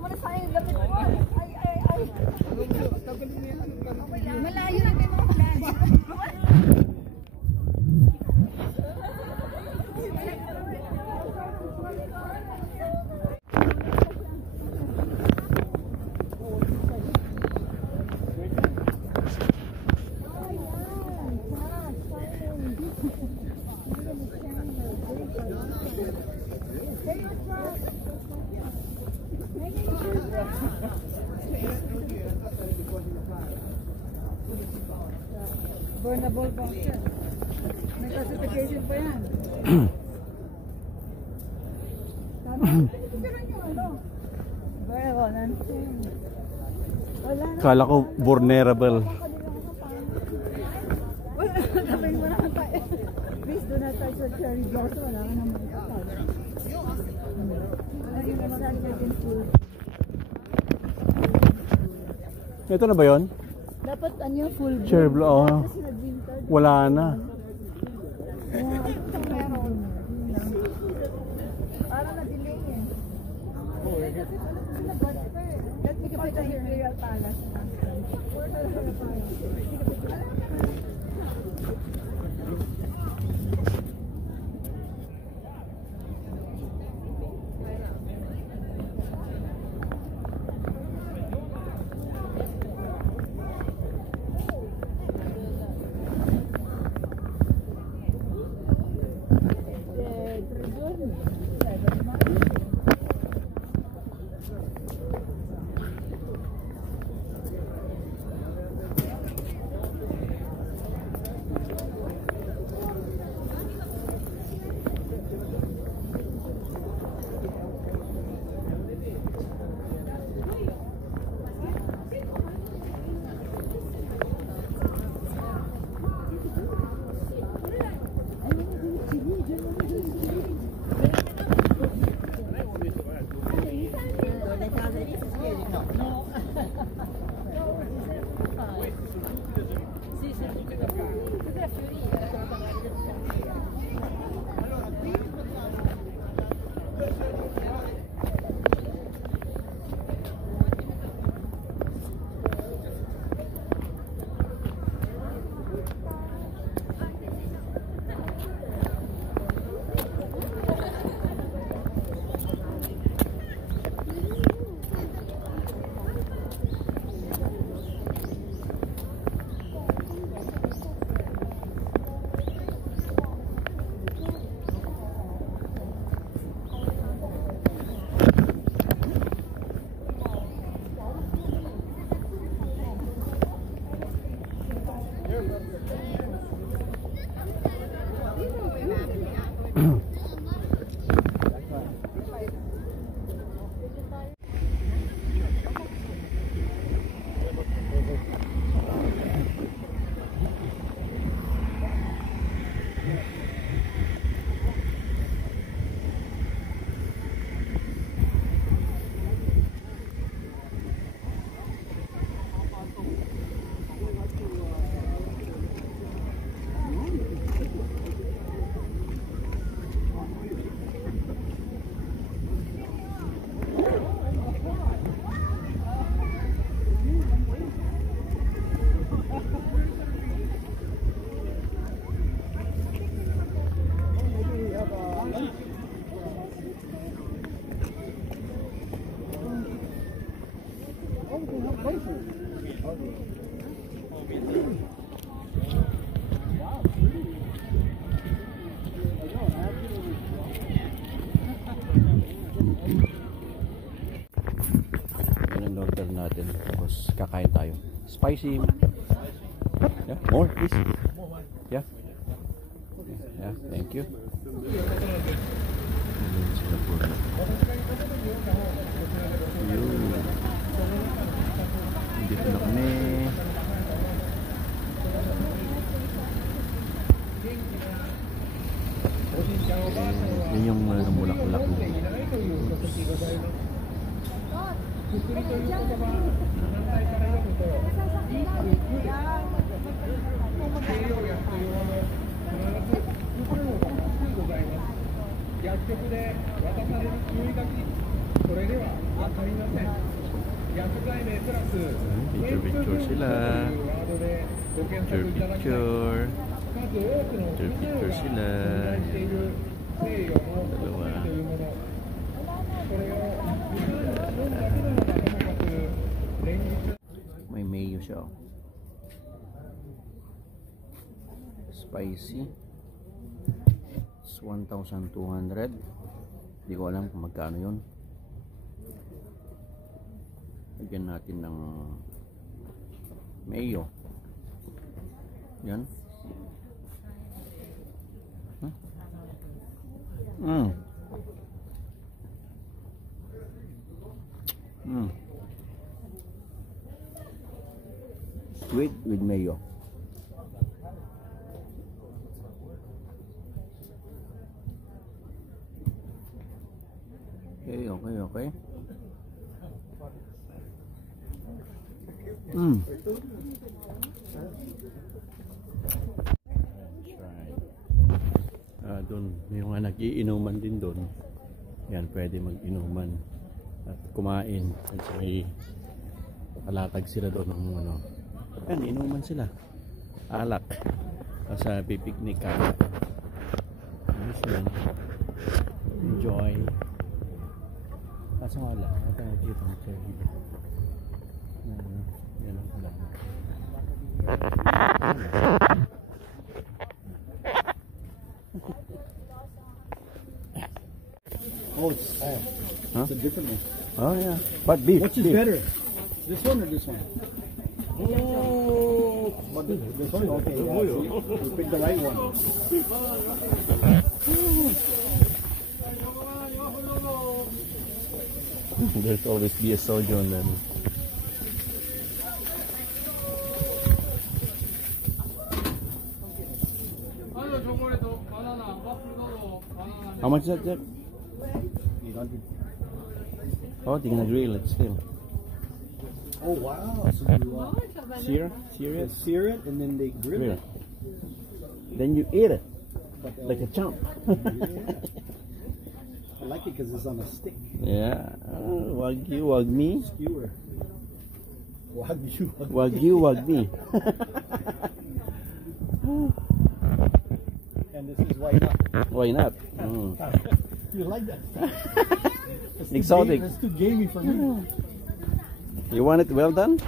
mo na sayang yung lapit mo. Ay. Malayo na may mga plans. Burnable boxer. May classification pa yan. Tama? Pero yung ano? Burnable. Kala ko vulnerable. Wala, sabihin mo naman tayo. Please do not touch the cherry blossom. Wala ka naman kapag. Wala yung naman natin food. Ito na ba yun? Dapat ano full bloom. Cherry blossom. Wala na. Parang na-delay eh. Let me kapit ang Imperial Palace. natin tapos kakain tayo. Spicy. Yeah, more please. Yeah. Yeah, thank you. Dito na kami. Yan yung mulak-mulak. Picture sila. Picture sila. Dalawa. May mayo siya. Spicy. It's 1,200. Hindi ko alam kung magkano yun. Lagyan natin ng mayo. Yan. Sweet with mayo. Okay. Doon, may mga nag-iinuman din doon. Yan, pwede mag-inuman at kumain. At may kalatag sila doon ng ano. Yan, inuman sila. Alak. Sa pipiknik ka. Yan. Enjoy. Kaso nga lang, ito nakikita mo cherry. Yan ang pala. It's a different one. Oh yeah, but beef. Which is better? This one or this one? Oh, but this one? Okay, yeah. You picked the right one. There's always be a soju on them. How much is that, Jack? 800. Oh, they're gonna grill it still. Oh wow! So you Sear it, sear it and then they grill grill. it. Then you eat it But, like a chump. yeah. I like it because it's on a stick. Yeah, wagyu, wagmi, Skewer. Wagyu. wagyu, wagmi. And this is why not. Why not? You like that? That's Exotic. That's too gamey for me. You want it well done?